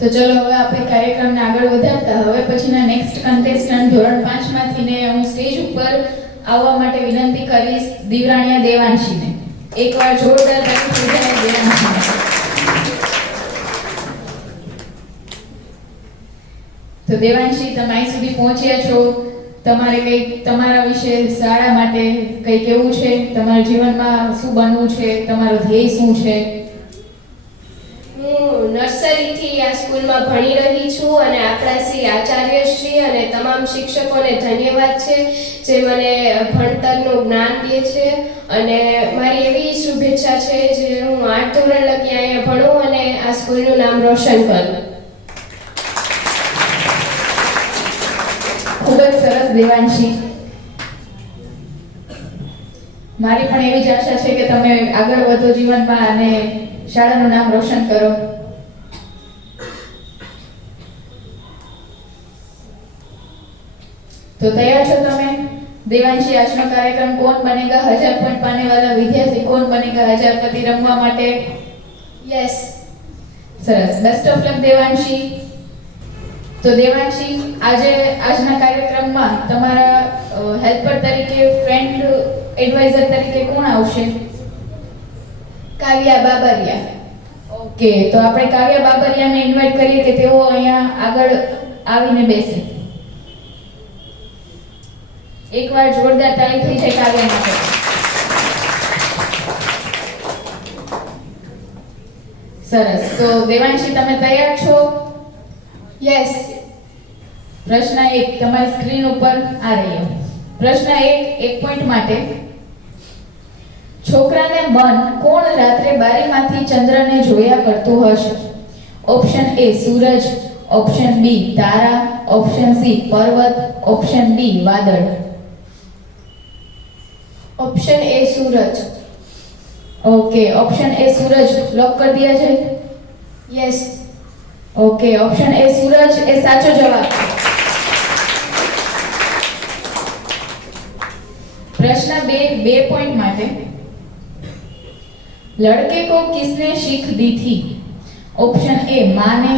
તો ચલો હવે આપણે કાર્યક્રમને આગળ વધારતા હવે પછીના નેક્સ્ટ કન્ટેસ્ટન્ટ ધોરણ 5 માંથી ને હું સ્ટેજ ઉપર આવવા માટે વિનંતી કરીશ દિવ્રાણીયા દેવાંશીને. એકવાર જોરદાર તાળી થઈ જાય દેવાંશીને. તો દેવાંશી, તમે અહીં સુધી પહોંચ્યા છો. તમારે કંઈક તમારા વિશે શાળા માટે કંઈ કહેવું છે? તમારા જીવનમાં શું બનવું છે? તમારો ધ્યેય શું છે? હું નર્સરીથી આ સ્કૂલમાં ભણી રહી છું અને આપણા શ્રી આચાર્યશ્રી અને તમામ શિક્ષકોને ધન્યવાદ છે જે મને ભણતરનું જ્ઞાન દે છે અને મારી એવી શુભેચ્છા છે જે હું 8 ધોરણ લગી અહીંયા ભણું અને આ સ્કૂલનું નામ રોશન કરું. ખૂબ જ સરસ દેવાંશી. મારી પણ એવી જ આશા છે કે તમે આગળ વધો જીવનમાં અને શાળાનું નામ રોશન કરો. તો તૈયાર છો તમે? देवांशी, आज का कार्यक्रम कौन बनेगा 1000 पॉइंट पाने वाला विद्यार्थी, कौन बनेगा 1000पति रमवा માટે? यस. સરસ. Best of luck Devanshi. તો દેવાંશી, આજના કાર્યક્રમમાં તમારા હેલ્પર તરીકે, ફ્રેન્ડ એડવાઇઝર તરીકે કોણ આવશે? કાવ્યા બાબરિયા. ઓકે, તો આપણે કાવ્યા બાબરિયાને ઇન્વાઇટ કરીએ કે તેઓ અહીંયા આગળ આવીને બેસે. એકવાર જોરદાર તાળી થઈ જાય કાવ્યા માટે. સરસ. તો દેવાંશી, તમે તૈયાર છો? યસ. પ્રશ્ન 1 તમારી સ્ક્રીન ઉપર આ રહ્યો. પ્રશ્ન 1 પોઈન્ટ માટે. છોકરાને મન કોણ રાત્રે બારીમાંથી ચંદ્રને જોયા કરતું હશે? Option A Suraj, option B તારા, ઓપ્શન C પર્વત, ઓપ્શન D વાદળ. Option A Suraj. Okay, option A સૂરજ લોક કરી દિયા જાય? યસ. ઓકે, ઓપ્શન A સૂરજ એ સાચો જવાબ છે. प्रश्न 2 पॉइंट माटे. लड़के को किसने सीख दी थी? ऑप्शन ए माँ ने,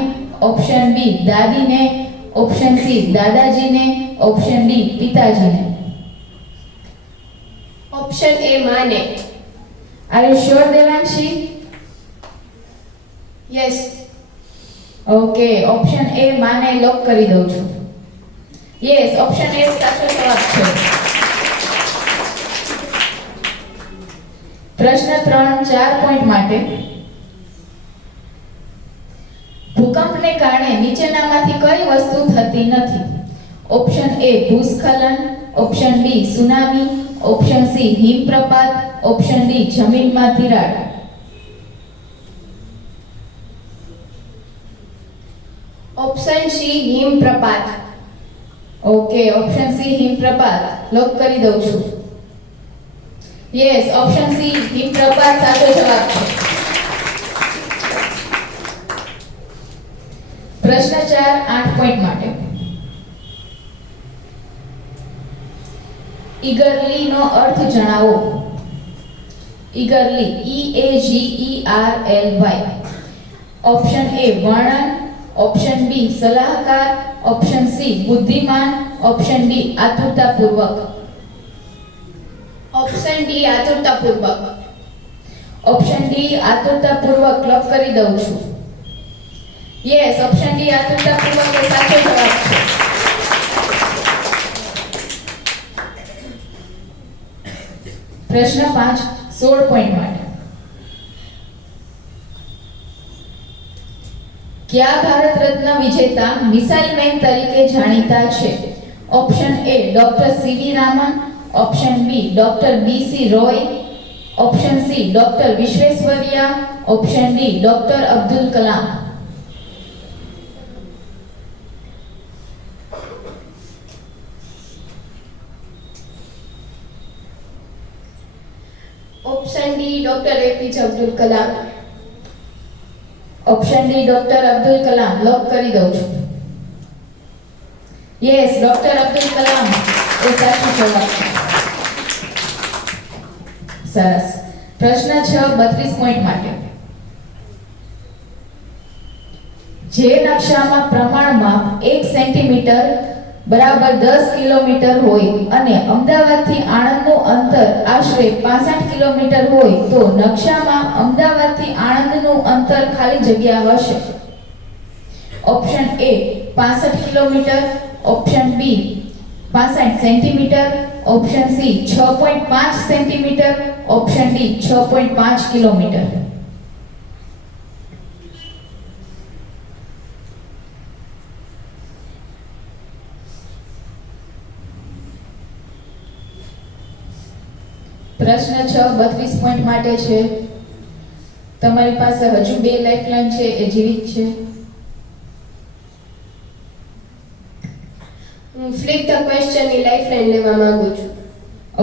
ऑप्शन बी दादी ने, ऑप्शन सी दादाजी ने, ऑप्शन डी पिताजी ने. ऑप्शन ए माँ ने. Are you sure Devanshi? Yes. Okay, option A माँ ने लॉक करी दઉં છું. यस, ऑप्शन ए સાચો જવાબ છે. प्रश्न 3 पॉइंट माटे. भूकंपने कारणे નીચેનામાંથી કઈ વસ્તુ થતી નથી? ઓપ્શન એ ભૂસ્ખલન, ઓપ્શન બી સુનામી, ઓપ્શન સી હિમપ્રપાત, ઓપ્શન ડી જમીનમાં તિરાડ. ऑप्शन सी हिमप्रपात. ओके, ऑप्शन सी हिमप्रपात लॉक કરી દઉં છું. यस, ऑप्शन सी हिमप्रपात साचो जवाब છે. प्रश्न 4 8 पॉइंट માટે. ईगरली નો અર્થ જણાવો. ईगरली EAGERLY. ऑप्शन ए વર્ણન, ऑप्शन बी सलाहकार, ऑप्शन सी बुद्धिमान, ऑप्शन डी आतुरतापूर्वक. ऑप्शन डी आतुरतापूर्वक. ऑप्शन डी आतुरतापूर्वक लॉक કરી દઉં છું. यस, ऑप्शन डी आतुरतापूर्वक એ સાચો જવાબ છે. प्रश्न 5 16 पॉइंट માટે. क्या भारत रत्न विजेता मिसाइल मैन तरीके जाણીતા છે? Option A doctor C V Raman, option B doctor B C Roy, option C doctor Visvesvaraya, option D doctor Abdul Kalam. Option D doctor A P J Abdul Kalam. Option D doctor Abdul Kalam lock કરી દઉં છું. यस, डॉक्टर अब्दुल कलाम એ સાચો જવાબ છે. સરસ. પ્રશ્ન 6 32 પોઈન્ટ માટે. જે નકશામાં પ્રમાણ માપ 1 સેન્ટીમીટર બરાબર 10 કિલોમીટર હોય અને અમદાવાદથી આણંદનું અંતર આશરે 65 કિલોમીટર હોય તો નકશામાં અમદાવાદથી આણંદનું અંતર ખાલી જગ્યા હશે. Option A 65 kilometre, option B 65 centimetre, option C 6.5 centimetre, option D 6.5 kilometre. પ્રશ્ન 6 32 પોઈન્ટ માટે છે. તમારી પાસે હજુ 2 લાઇફલાઇન છે, એ જીવિત છે. હું ફ્લિપ ધ ક્વેશ્ચનની લાઇફલાઇન લેવા માંગુ છું.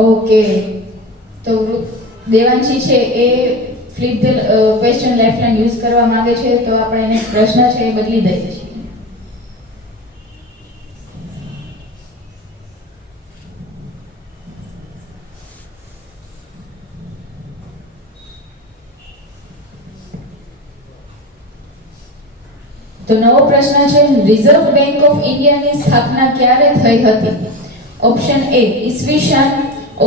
ઓકે, તો દેવાંશી છે એ flip the question lifeline use કરવા માંગે છે, તો આપણે એને પ્રશ્ન છે એ બદલી દઈએ છીએ. તો નવો પ્રશ્ન છે, રિઝર્વ બેંક ઓફ ઇન્ડિયાની સ્થાપના ક્યારે થઈ હતી? ઓપ્શન એ ઈસવીસન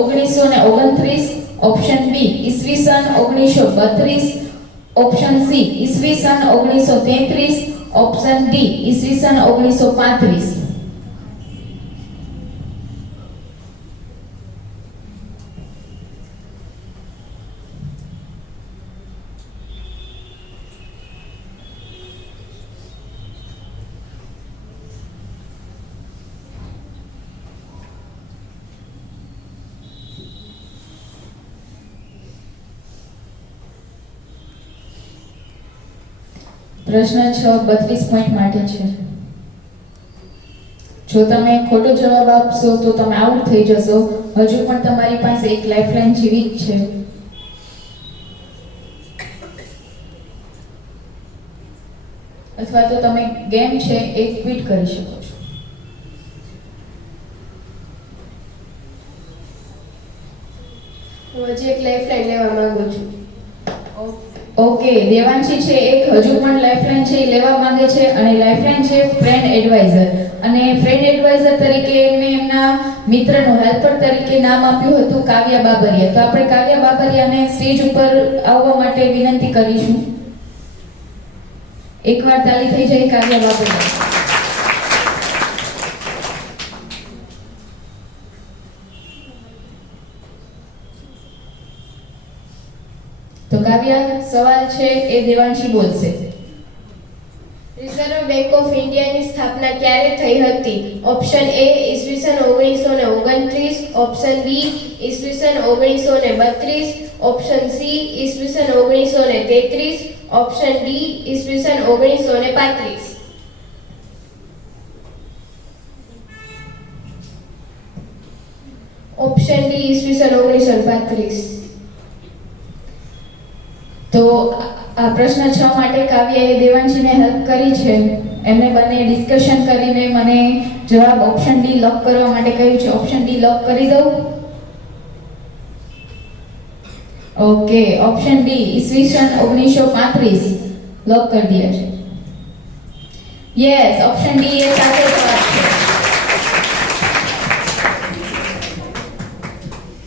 1929, ઓપ્શન બી ઈસવીસન 1932, ઓપ્શન સી ઈસવીસન 1933, ઓપ્શન ડી ઈસવીસન 1935. પ્રશ્ન 6 32 પોઈન્ટ માટે છે. જો તમે ખોટો જવાબ આપશો તો તમે આઉટ થઈ જશો. હજુ પણ તમારી પાસે એક લાઇફલાઇન જીવિત છે. અથવા તો તમે ગેમ છે એ ક્વિટ કરી શકો છો. હું હજી એક લાઇફલાઇન લેવા માંગુ છું. ઓકે, દેવાંશી છે એક હજુ પણ લાઇફલાઇન છે એ લેવા માંગે છે અને લાઇફલાઇન છે ફ્રેન્ડ એડવાઇઝર. અને ફ્રેન્ડ એડવાઇઝર તરીકે એમને એમના મિત્રનો હેલ્પર તરીકે નામ આપ્યું હતું કાવ્યા બાબરિયા. તો આપણે કાવ્યા બાબરિયાને સ્ટેજ ઉપર આવવા માટે વિનંતી કરીશું. એકવાર તાળી થઈ જાય કાવ્યા બાબરિયા. તો કાવ્ય, સવાલ છે એ દેવાંશી બોલશે. રિઝર્વ બેંક ઓફ ઇન્ડિયાની સ્થાપના ક્યારે થઈ હતી? ઓપ્શન એ ઈસવીસન 1929, ઓપ્શન બી ઈસવીસન 1932, ઓપ્શન સી ઈસવીસન 1933, ઓપ્શન ડી ઈસવીસન 1935. ઓપ્શન ડી ઈસવીસન 1935. તો આ પ્રશ્ન 6 માટે કાવ્યાએ દેવાંશીને હેલ્પ કરી છે. એમને બંને ડિસ્કશન કરીને મને જવાબ ઓપ્શન ડી લોક કરવા માટે કહ્યું છે. ઓપ્શન ડી લોક કરી દઉં? ઓકે, ઓપ્શન ડી ઈસવીસન 1935 લોક કરી દિયા છે. યસ, ઓપ્શન ડી એ સાચો જવાબ છે.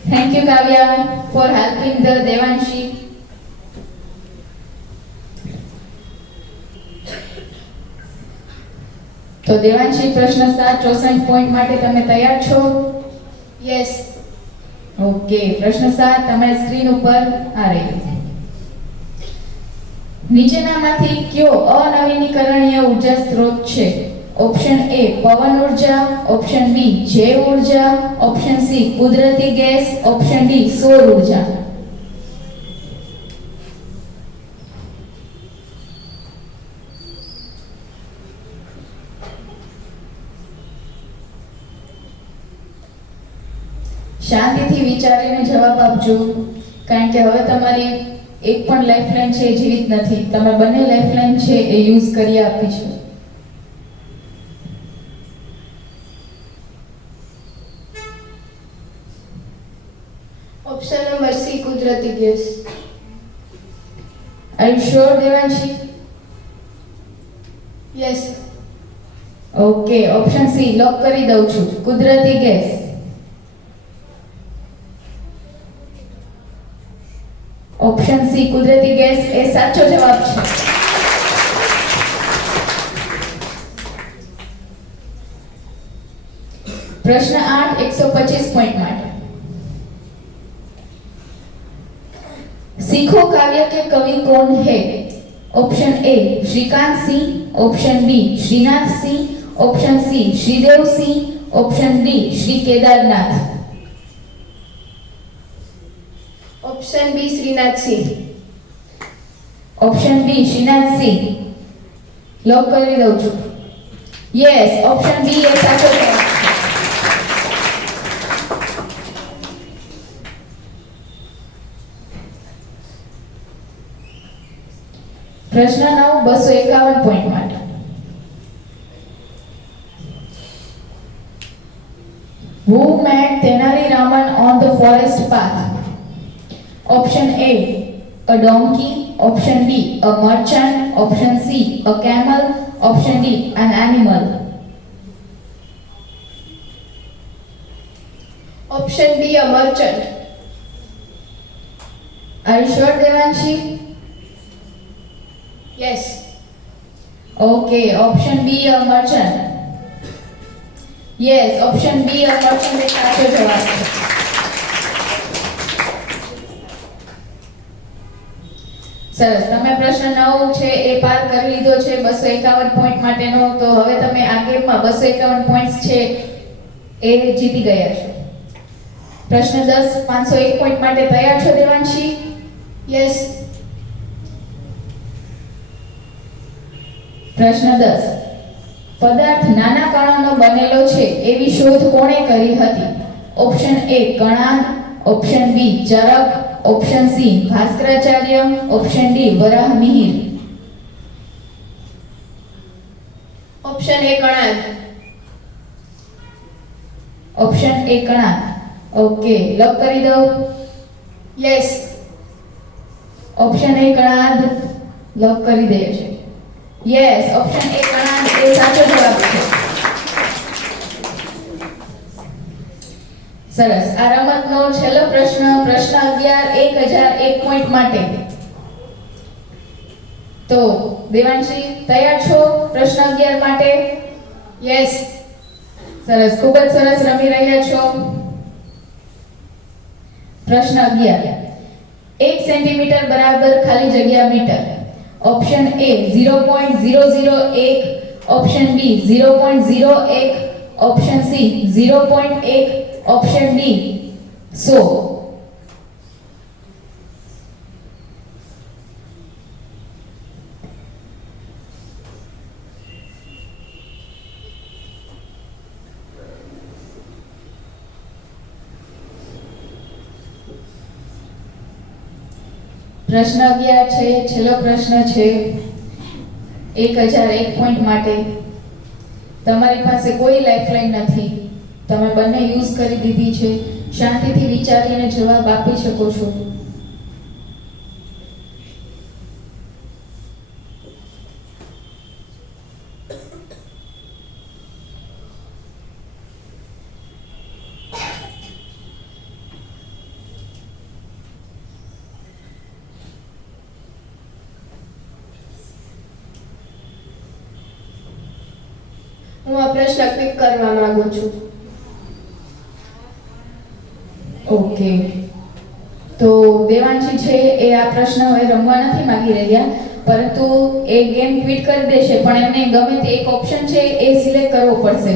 Thank you Kavya for helping the Devanshi. તો દેવાંશી, પ્રશ્ન 7 64 પોઈન્ટ માટે તમે તૈયાર છો? યસ. ઓકે, પ્રશ્ન 7 તમારી સ્ક્રીન ઉપર આ રહ્યો. નીચેનામાંથી કયો અનવીનીકરણીય ઉર્જા સ્ત્રોત છે? ઓપ્શન એ પવન ઉર્જા, ઓપ્શન બી જૈવ ઉર્જા, ઓપ્શન સી કુદરતી ગેસ, ઓપ્શન ડી સૌર ઉર્જા. શાંતિથી વિચારીને જવાબ આપજો, કારણ કે હવે તમારી એક પણ લાઇફલાઇન છે એ જીવિત નથી. તમે બંને લાઇફલાઇન છે એ યુઝ કરી આપી છે. ઓપ્શન નંબર સી કુદરતી gas. Are you sure Devanshi? Yes. Okay, option C lock કરી દઉં છું, કુદરતી ગેસ. ઓપ્શન સી કુદરતી ગેસ એ સાચો જવાબ છે. પ્રશ્ન 8 125 પોઈન્ટ માટે. सीखो काव्य के कवि कौन है? Option A Shrikant Singh, option B Shrinath Singh, option C Shridev Singh, option D Shri Kedarnath. Option B Shrinath Singh. Option B Shrinath Singh lock કરી દઉં છું. યસ, ઓપ્શન બી એ સાચો જવાબ છે. પ્રશ્ન 9 251 પોઈન્ટ માટે. Who met Tenali Raman on the forest path? Option A, a donkey. Option B, a merchant. Option C, a camel. Option D, an animal. Option B a merchant. Are you sure, Devanshi? Yes. Okay, option B, a merchant. Yes, option B, a merchant એ સાચો જવાબ છે. સરસ, તમે પ્રશ્ન 9 છે એ પાર કરી લીધો છે 251 પોઈન્ટ માટેનો. તો હવે તમે આ ગેમમાં 251 પોઈન્ટ્સ છે એ જીતી ગયા છો. પ્રશ્ન 10 501 પોઈન્ટ માટે તૈયાર છો દેવાંશી? યસ. પ્રશ્ન 10 પદાર્થ નાના કણોનો બનેલો છે એવી શોધ કોણે કરી હતી? Option A Kanad, option B Charak, option C Bhaskaracharya, option D Varahamihira. Option A Kanad. Option A Kanad. Okay, lock કરી દઉં. યસ. ઓપ્શન એ કણાદ લોક કરી દે છે. યસ, ઓપ્શન એ કણાદ એ સાચો જવાબ છે. સરસ, આ રમતનો છેલ્લો પ્રશ્ન 11 1001 પોઈન્ટ માટે. તો દેવાંશી તૈયાર છો પ્રશ્ન 11 માટે? યસ. સરસ, ખૂબ જ સરસ રમી રહ્યા છો. પ્રશ્ન 11 1 સેન્ટીમીટર બરાબર ખાલી જગ્યા metre. Option A 0.001, option B 0.01, option C 0.1, option D 100. પ્રશ્ન 11 છે, છેલ્લો પ્રશ્ન છે 1001 પોઈન્ટ માટે. તમારી પાસે કોઈ લાઇફલાઇન નથી, તમે બંને યુઝ કરી દીધી છે. શાંતિથી વિચારીને જવાબ આપી શકો છો. હું આ પ્રશ્ન ક્લિક કરવા માંગુ છું. ઓકે, તો દેવાંશી છે એ આ પ્રશ્ન હવે રમવા નથી માંગી રહ્યા, પરંતુ એ ગેમ ક્વિટ કરી દેશે, પણ એમને ગમે તે એક ઓપ્શન છે એ સિલેક્ટ કરવો પડશે.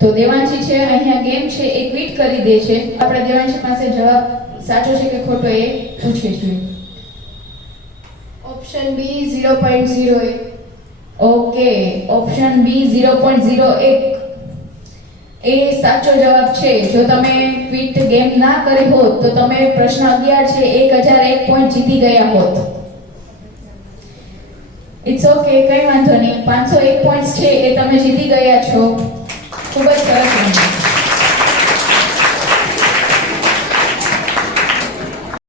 તો દેવાંશી છે અહીંયા ગેમ છે એ ક્વિટ કરી દે છે. આપણે દેવાંશી પાસે જવાબ સાચો છે કે ખોટો એ પૂછીએ છીએ. Option B 0.01. Okay, option B 0.01 એ સાચો જવાબ છે. જો તમે ક્વિટ ગેમ ના કરી હોત તો તમે પ્રશ્ન 11 છે 1001 પોઈન્ટ જીતી ગયા હોત. ઇટ્સ ઓકે, કઈ વાંધો નહીં. 501 પોઈન્ટ્સ છે એ તમે જીતી ગયા છો. ખૂબ જ સરસ.